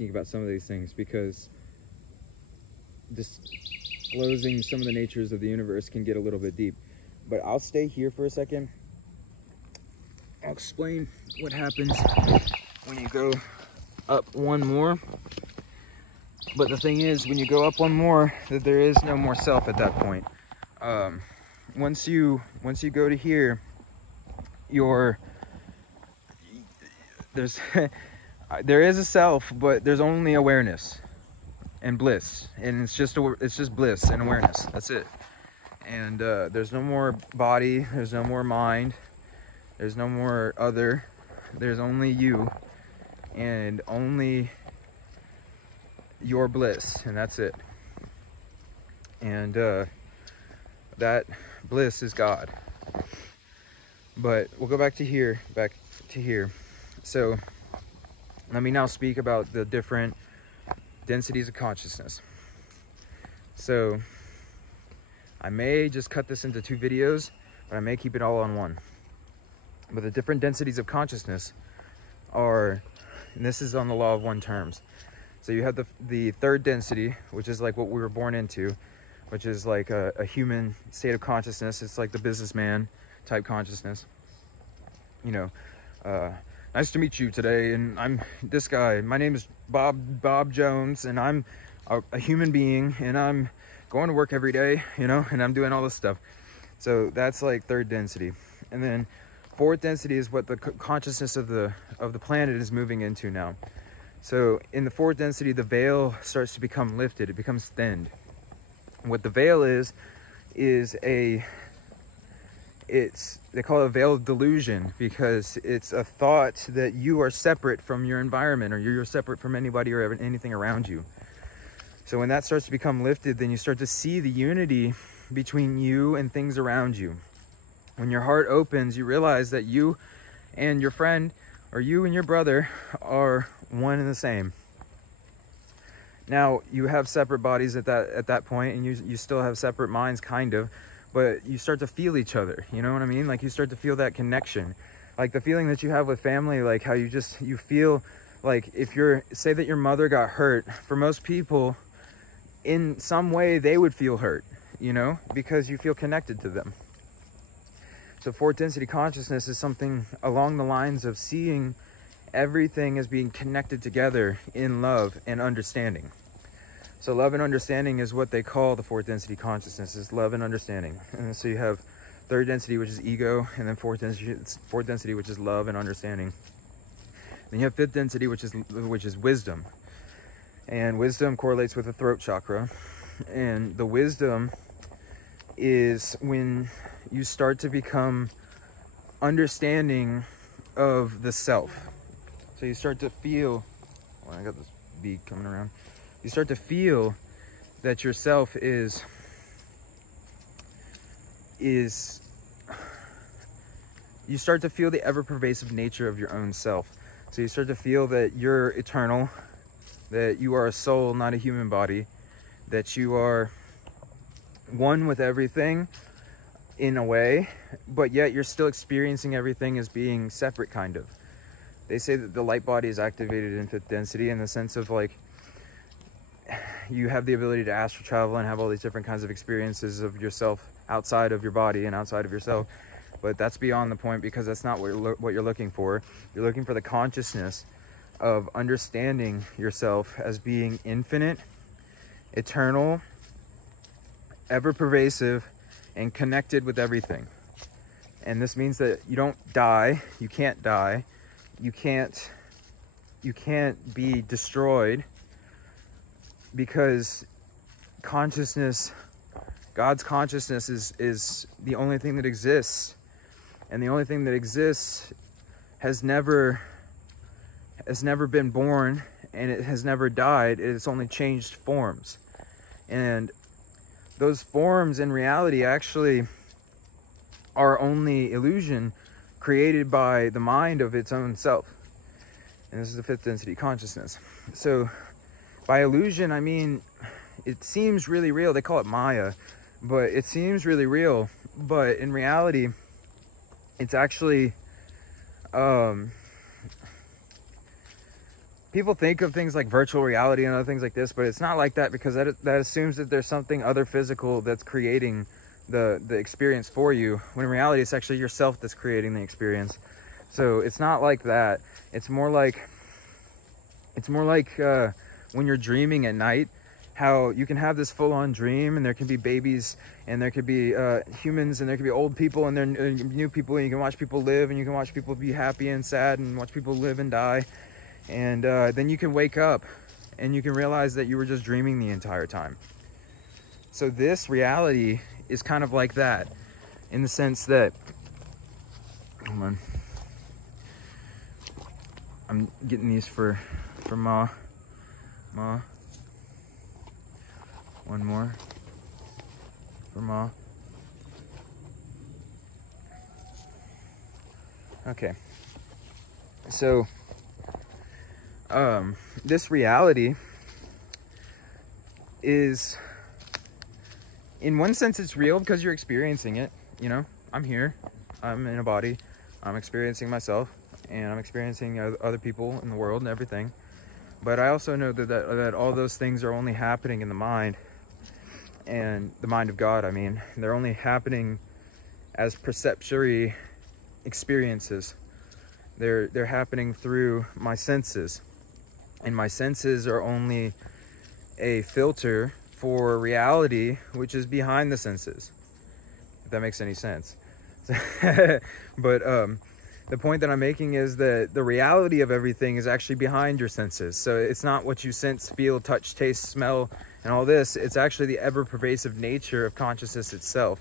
speaking about some of these things, because disclosing some of the natures of the universe can get a little bit deep. But I'll stay here for a second. I'll explain what happens when you go up one more. But the thing is, when you go up one more, that there is no more self at that point. Once you go to here, there is a self, but there's only awareness and bliss, and it's just bliss and awareness. That's it. And there's no more body, there's no more mind, there's no more other. There's only you and only your bliss, and that's it. And that bliss is God. But we'll go back to here. So let me now speak about the different densities of consciousness. So I may just cut this into 2 videos, but I may keep it all on one. But the different densities of consciousness are, and this is on the law of one terms. So you have the third density, which is like what we were born into, which is like a human state of consciousness. It's like the businessman type consciousness. You know, nice to meet you today, and I'm this guy. My name is Bob Jones, and I'm a human being, and I'm going to work every day, you know, and I'm doing all this stuff. So that's like third density. And then fourth density is what the consciousness of the planet is moving into now. So in the fourth density, the veil starts to become lifted. It becomes thinned. What the veil is they call it a veil of delusion, because it's a thought that you are separate from your environment, or you're separate from anybody or anything around you. So when that starts to become lifted, then you start to see the unity between you and things around you. When your heart opens, you realize that you and your friend, or you and your brother, are one and the same. Now, you have separate bodies at that point, and you still have separate minds, kind of, but you start to feel each other, you know what I mean? Like, you start to feel that connection. Like the feeling that you have with family, like how you feel like, if say that your mother got hurt, for most people, in some way, they would feel hurt, you know, because you feel connected to them. So fourth density consciousness is something along the lines of seeing everything as being connected together in love and understanding. So love and understanding is what they call the fourth density consciousness, is love and understanding. And so you have third density, which is ego, and then fourth density, which is love and understanding. Then you have fifth density, which is wisdom. And wisdom correlates with the throat chakra. And the wisdom is when you start to become understanding of the self. So you start to feel, well, I got this bee coming around. You start to feel that yourself is you start to feel the ever-pervasive nature of your own self. So you start to feel that you're eternal, that you are a soul, not a human body, that you are one with everything in a way, but yet you're still experiencing everything as being separate, kind of. They say that the light body is activated in fifth density, in the sense of, like, you have the ability to astral travel and have all these different kinds of experiences of yourself outside of your body and outside of yourself. But that's beyond the point, because that's not what you're looking for. You're looking for the consciousness of understanding yourself as being infinite, eternal, ever-pervasive, and connected with everything. And this means that you don't die, you can't die, you can't be destroyed, because consciousness, God's consciousness is the only thing that exists. And the only thing that exists has never been born, and it has never died. It's only changed forms. And those forms in reality actually are only illusion created by the mind of its own self. And this is the fifth density consciousness. So by illusion, I mean, it seems really real. They call it Maya, but it seems really real. But in reality, it's actually, people think of things like virtual reality and other things like this, but it's not like that, because that assumes that there's something other physical that's creating the experience for you, when in reality it's actually yourself that's creating the experience. So it's not like that. It's more like when you're dreaming at night, how you can have this full-on dream, and there can be babies, and there could be humans, and there could be old people, and there are new people, and you can watch people live, and you can watch people be happy and sad, and watch people live and die. And then you can wake up and you can realize that you were just dreaming the entire time. So this reality is kind of like that, in the sense that, hold on, I'm getting these for Ma. One more for Ma. Okay. So this reality is, in one sense, it's real because you're experiencing it. You know, I'm here, I'm in a body, I'm experiencing myself, and I'm experiencing other people in the world and everything. But I also know that all those things are only happening in the mind, and the mind of God, I mean. They're only happening as perceptuary experiences. They're happening through my senses, and my senses are only a filter for reality, which is behind the senses, if that makes any sense. But the point that I'm making is that the reality of everything is actually behind your senses. So it's not what you sense, feel, touch, taste, smell, and all this. It's actually the ever-pervasive nature of consciousness itself.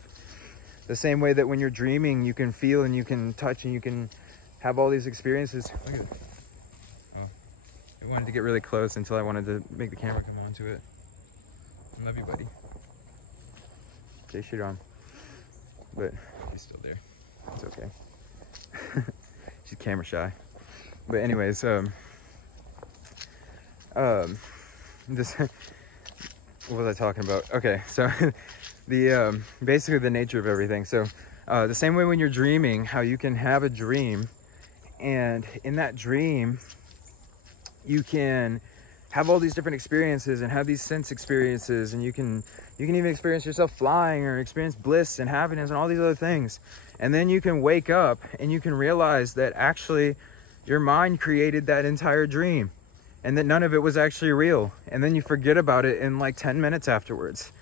The same way that when you're dreaming, you can feel and you can touch and you can have all these experiences. Look at it. Oh, I wanted to get really close until I wanted to make the camera come onto it. I love you, buddy. Jay shit on. But he's still there. It's okay. She's camera shy. But anyways, this, what was I talking about? Okay, so the basically the nature of everything. So the same way when you're dreaming, how you can have a dream, and in that dream you can have all these different experiences and have these sense experiences, and you can even experience yourself flying or experience bliss and happiness and all these other things. And then you can wake up and you can realize that actually your mind created that entire dream, and that none of it was actually real. And then you forget about it in like 10 minutes afterwards.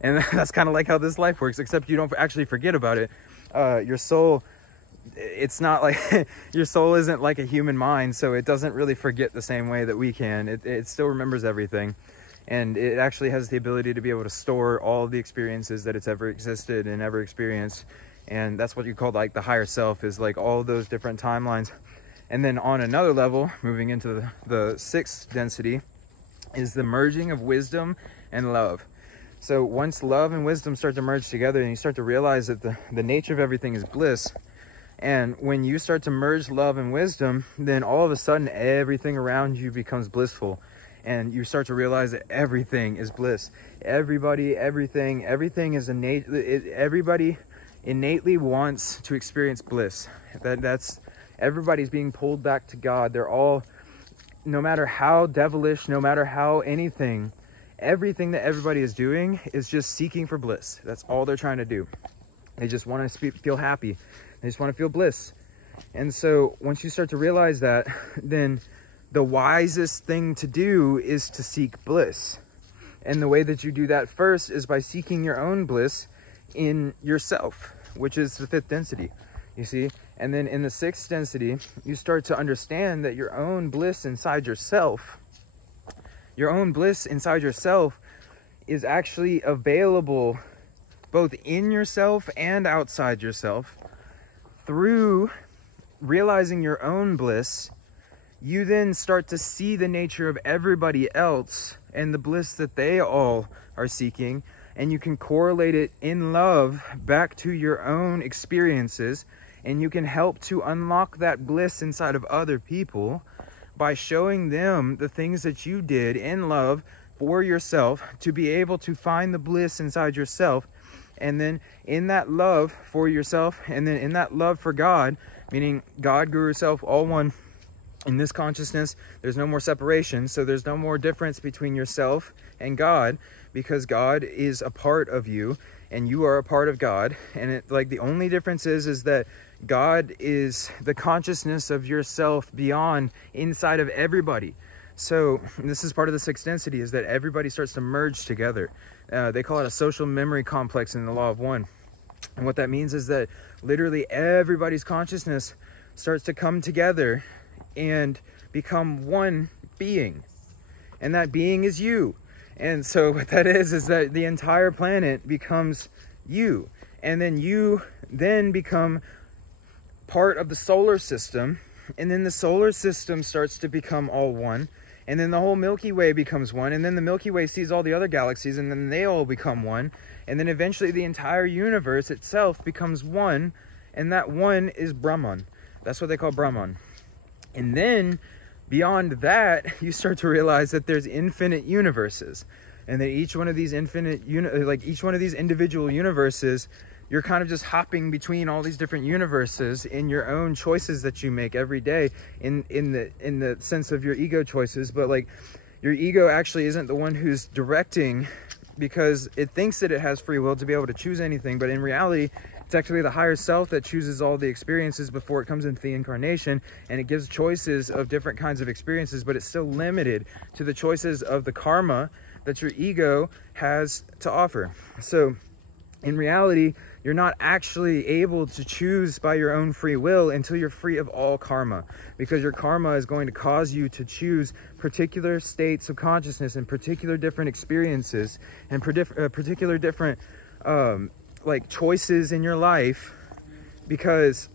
And that's kind of like how this life works, except you don't actually forget about it. Your soul, it's not like your soul isn't like a human mind, so it doesn't really forget the same way that we can. It still remembers everything, and it actually has the ability to be able to store all of the experiences that it's ever existed and ever experienced. And that's what you call like the higher self, is like all those different timelines. And then on another level, moving into the sixth density, is the merging of wisdom and love. So once love and wisdom start to merge together, and you start to realize that the nature of everything is bliss, and when you start to merge love and wisdom, then all of a sudden everything around you becomes blissful, and you start to realize that everything is bliss. Everybody, everything is innate. Everybody innately wants to experience bliss. That's everybody's being pulled back to God. They're all, no matter how devilish, no matter how anything, everything that everybody is doing is just seeking for bliss. That's all they're trying to do. They just want to feel happy. They just want to feel bliss. And so once you start to realize that, then the wisest thing to do is to seek bliss. And the way that you do that first is by seeking your own bliss in yourself, which is the fifth density, you see. And then in the sixth density, you start to understand that your own bliss inside yourself, is actually available both in yourself and outside yourself. Through realizing your own bliss, you then start to see the nature of everybody else and the bliss that they all are seeking, and you can correlate it in love back to your own experiences, and you can help to unlock that bliss inside of other people by showing them the things that you did in love for yourself to be able to find the bliss inside yourself. And then in that love for yourself, and then in that love for God, meaning God, Guru, Self, all one, In this consciousness, there's no more separation, so there's no more difference between yourself and God, because God is a part of you and you are a part of God. And it, like, the only difference is that God is the consciousness of yourself beyond, inside of everybody. So this is part of the sixth density, is that everybody starts to merge together. They call it a social memory complex in the law of one. And what that means is that literally everybody's consciousness starts to come together and become one being, and that being is you. And so what that is that the entire planet becomes you, and then you then become part of the solar system, and then the solar system starts to become all one, and then the whole Milky Way becomes one, and then the Milky Way sees all the other galaxies, and then they all become one, and then eventually the entire universe itself becomes one, and that one is Brahman. That's what they call Brahman. And then beyond that, you start to realize that there's infinite universes, and that each one of these each one of these individual universes, you're kind of just hopping between all these different universes in your own choices that you make every day, in the sense of your ego choices. But like, your ego actually isn't the one who's directing, because it thinks that it has free will to be able to choose anything, but in reality, it's actually the higher self that chooses all the experiences before it comes into the incarnation, and it gives choices of different kinds of experiences, but it's still limited to the choices of the karma that your ego has to offer. So in reality, you're not actually able to choose by your own free will until you're free of all karma, because your karma is going to cause you to choose particular states of consciousness and particular different experiences and particular different like choices in your life, because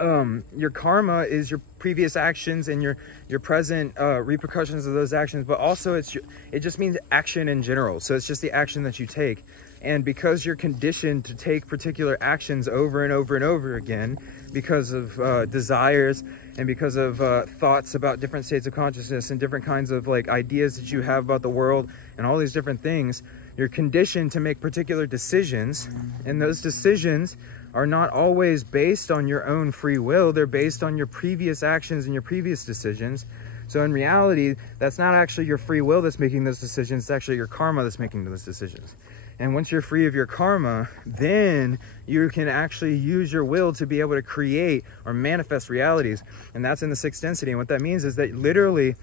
your karma is your previous actions and your present repercussions of those actions, but also it just means action in general. So it's just the action that you take. And because you're conditioned to take particular actions over and over and over again, because of desires and because of thoughts about different states of consciousness and different kinds of like ideas that you have about the world and all these different things, you're conditioned to make particular decisions, and those decisions are not always based on your own free will. They're based on your previous actions and your previous decisions. So in reality, that's not actually your free will that's making those decisions, it's actually your karma that's making those decisions. And once you're free of your karma, then you can actually use your will to be able to create or manifest realities. And that's in the sixth density. And what that means is that literally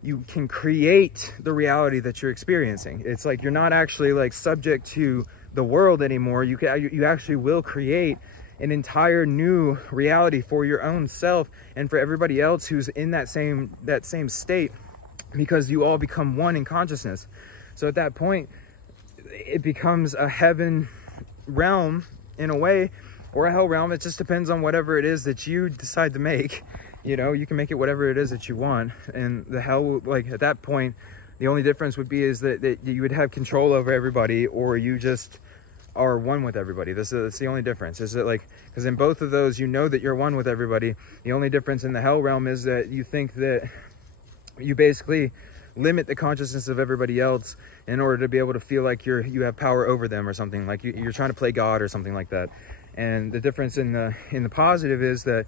you can create the reality that you're experiencing. It's like you're not actually like subject to the world anymore. You actually will create an entire new reality for your own self and for everybody else who's in that same state, because you all become one in consciousness. So at that point, it becomes a heaven realm in a way, or a hell realm. It just depends on whatever it is that you decide to make. You know, you can make it whatever it is that you want. And the hell, like at that point, the only difference would be is that you would have control over everybody, or you just are one with everybody. That's the only difference. Is that like, because in both of those, you know that you're one with everybody. The only difference in the hell realm is that you think that you basically limit the consciousness of everybody else in order to be able to feel like you have power over them, or something like you're trying to play God or something like that. And the difference in the positive is that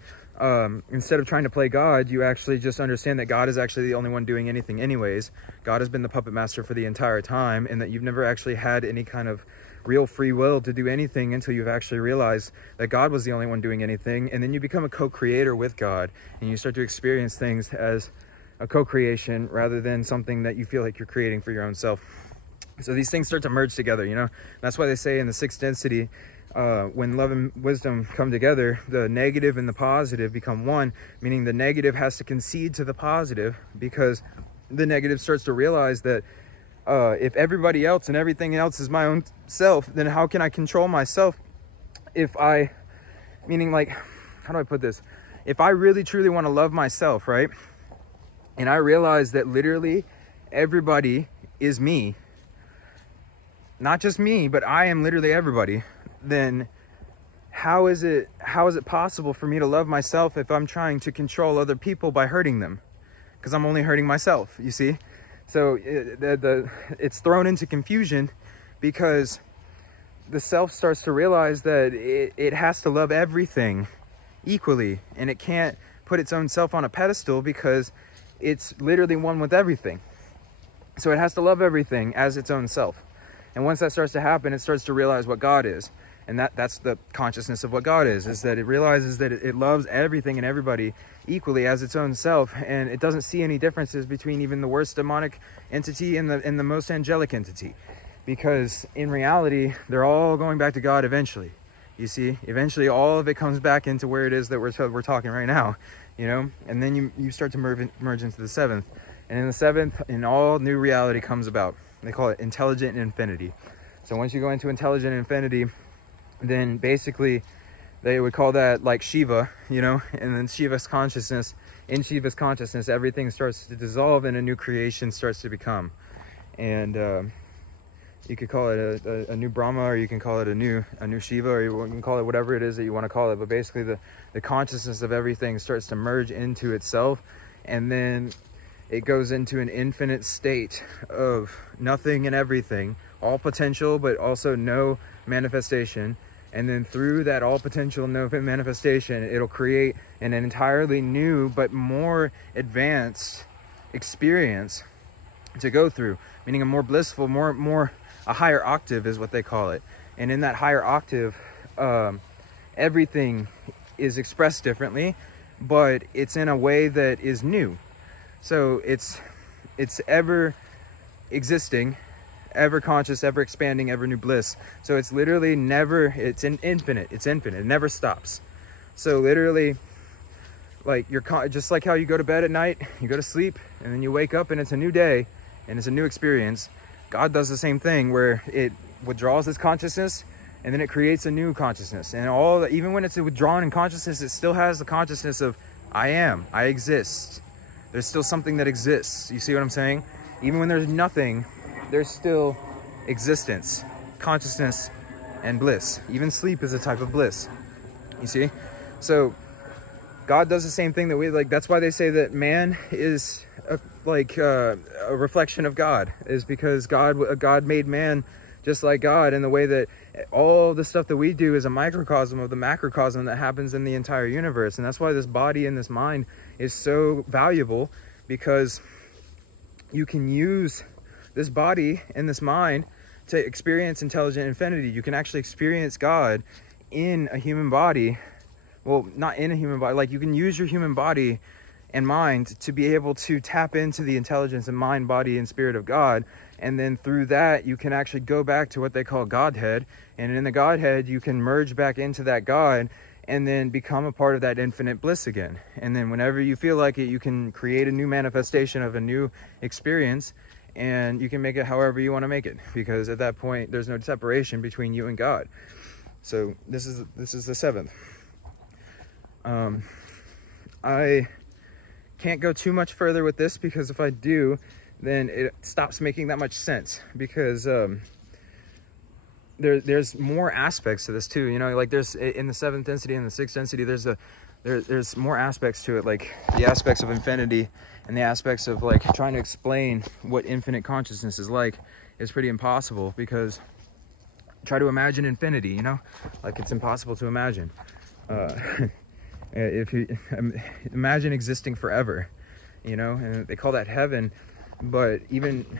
instead of trying to play God, you actually just understand that God is actually the only one doing anything anyways. God has been the puppet master for the entire time, and that you've never actually had any kind of real free will to do anything until you've actually realized that God was the only one doing anything. And then you become a co-creator with God, and you start to experience things as a co-creation rather than something that you feel like you're creating for your own self. So these things start to merge together, you know. That's why they say in the sixth density, when love and wisdom come together, the negative and the positive become one, meaning the negative has to concede to the positive, because the negative starts to realize that if everybody else and everything else is my own self, then how can I control myself? Meaning like, how do I put this? If I really truly want to love myself, right? And I realize that literally everybody is me, not just me, but I am literally everybody, then how is it possible for me to love myself if I'm trying to control other people by hurting them? Because I'm only hurting myself, you see? So it's thrown into confusion, because the self starts to realize that it has to love everything equally, and it can't put its own self on a pedestal because it's literally one with everything. So it has to love everything as its own self. And once that starts to happen, it starts to realize what God is. And that's the consciousness of what God is that it realizes that it loves everything and everybody equally as its own self. And it doesn't see any differences between even the worst demonic entity and the most angelic entity. Because in reality, they're all going back to God eventually. You see, eventually all of it comes back into where it is that we're talking right now, you know? And then you start to merge into the seventh. And in the seventh, all new reality comes about. They call it intelligent infinity. So once you go into intelligent infinity, then basically they would call that like Shiva, you know? And then Shiva's consciousness, in Shiva's consciousness, everything starts to dissolve and a new creation starts to become. And you could call it a new Brahma, or you can call it a new Shiva, or you can call it whatever it is that you want to call it. But basically the consciousness of everything starts to merge into itself, and then it goes into an infinite state of nothing and everything, all potential, but also no manifestation. And then through that all potential, no manifestation, it'll create an entirely new, but more advanced experience to go through, meaning a more blissful, a higher octave is what they call it. And in that higher octave, everything is expressed differently, but it's in a way that is new. So it's ever existing, ever conscious, ever expanding, ever new bliss. So it's literally it's infinite, it never stops. So literally, like just like how you go to bed at night, you go to sleep, and then you wake up and it's a new day, and it's a new experience. God does the same thing, where it withdraws its consciousness and then it creates a new consciousness. And even when it's withdrawn in consciousness, it still has the consciousness of I exist. There's still something that exists. You see what I'm saying? Even when there's nothing, there's still existence, consciousness, and bliss. Even sleep is a type of bliss. You see? So God does the same thing that we like. That's why they say that man is a reflection of God, is because God made man just like God, in the way that all the stuff that we do is a microcosm of the macrocosm that happens in the entire universe. And that's why this body and this mind is so valuable, because you can use this body and this mind to experience intelligent infinity. You can actually experience God in a human body. Well, not in a human body, like you can use your human body and mind to be able to tap into the intelligence and mind, body, and spirit of God. And then through that, you can actually go back to what they call Godhead. And in the Godhead, you can merge back into that God and then become a part of that infinite bliss again. And then whenever you feel like it, you can create a new manifestation of a new experience, and you can make it however you want to make it, because at that point, there's no separation between you and God. So this is the seventh. I can't go too much further with this, because if I do, then it stops making that much sense, because there's more aspects to this too, you know, like there's in the seventh density and the sixth density, there's more aspects to it, like the aspects of infinity and the aspects of like trying to explain what infinite consciousness is like is pretty impossible, because try to imagine infinity, you know, like it's impossible to imagine. If you imagine existing forever, you know, and they call that heaven. But even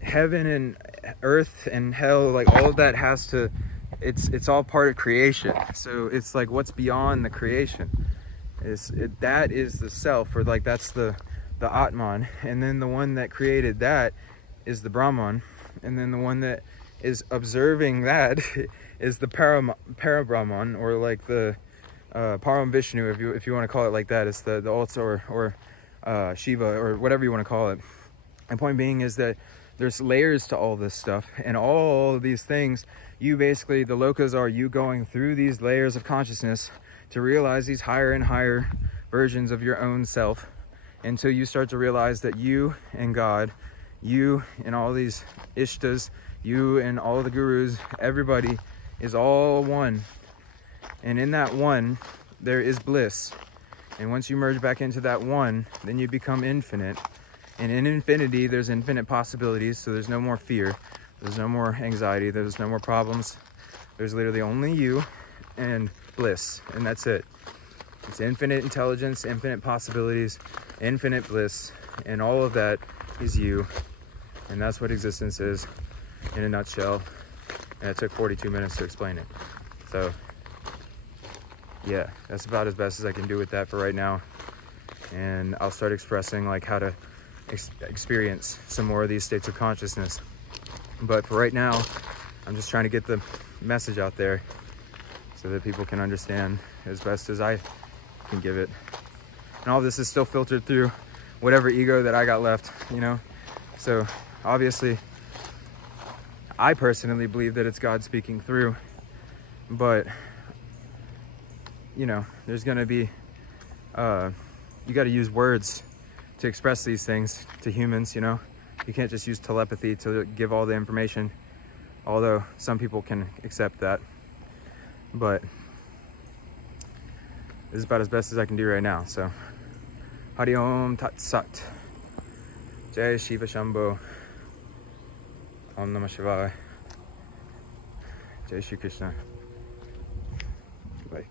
heaven and earth and hell, like all of that has to, it's all part of creation. So it's like what's beyond the creation that is the self, or like that's the Atman. And then the one that created that is the Brahman. And then the one that is observing that is the Parabrahman, or like the Param Vishnu, if you want to call it like that. It's the altar, or Shiva, or whatever you want to call it. The point being is that there's layers to all this stuff, and all of these things, you basically, the lokas are you going through these layers of consciousness to realize these higher and higher versions of your own self, until you start to realize that you and God, you and all these ishtas, you and all the gurus, everybody is all one. And in that one, there is bliss. And once you merge back into that one, then you become infinite. And in infinity, there's infinite possibilities. So there's no more fear. There's no more anxiety. There's no more problems. There's literally only you and bliss. And that's it. It's infinite intelligence, infinite possibilities, infinite bliss, and all of that is you. And that's what existence is in a nutshell. And it took 42 minutes to explain it. So yeah, that's about as best as I can do with that for right now. And I'll start expressing like how to experience some more of these states of consciousness. But for right now, I'm just trying to get the message out there so that people can understand as best as I can give it. And all this is still filtered through whatever ego that I got left, you know? So obviously, I personally believe that it's God speaking through, but you know, there's gonna be, you gotta use words to express these things to humans, you know? You can't just use telepathy to give all the information, although some people can accept that. But this is about as best as I can do right now, so. Hari Om Tat Sat. Jai Shiva Shambho. Om Namah Shivaya. Jai Shri Krishna. Bye.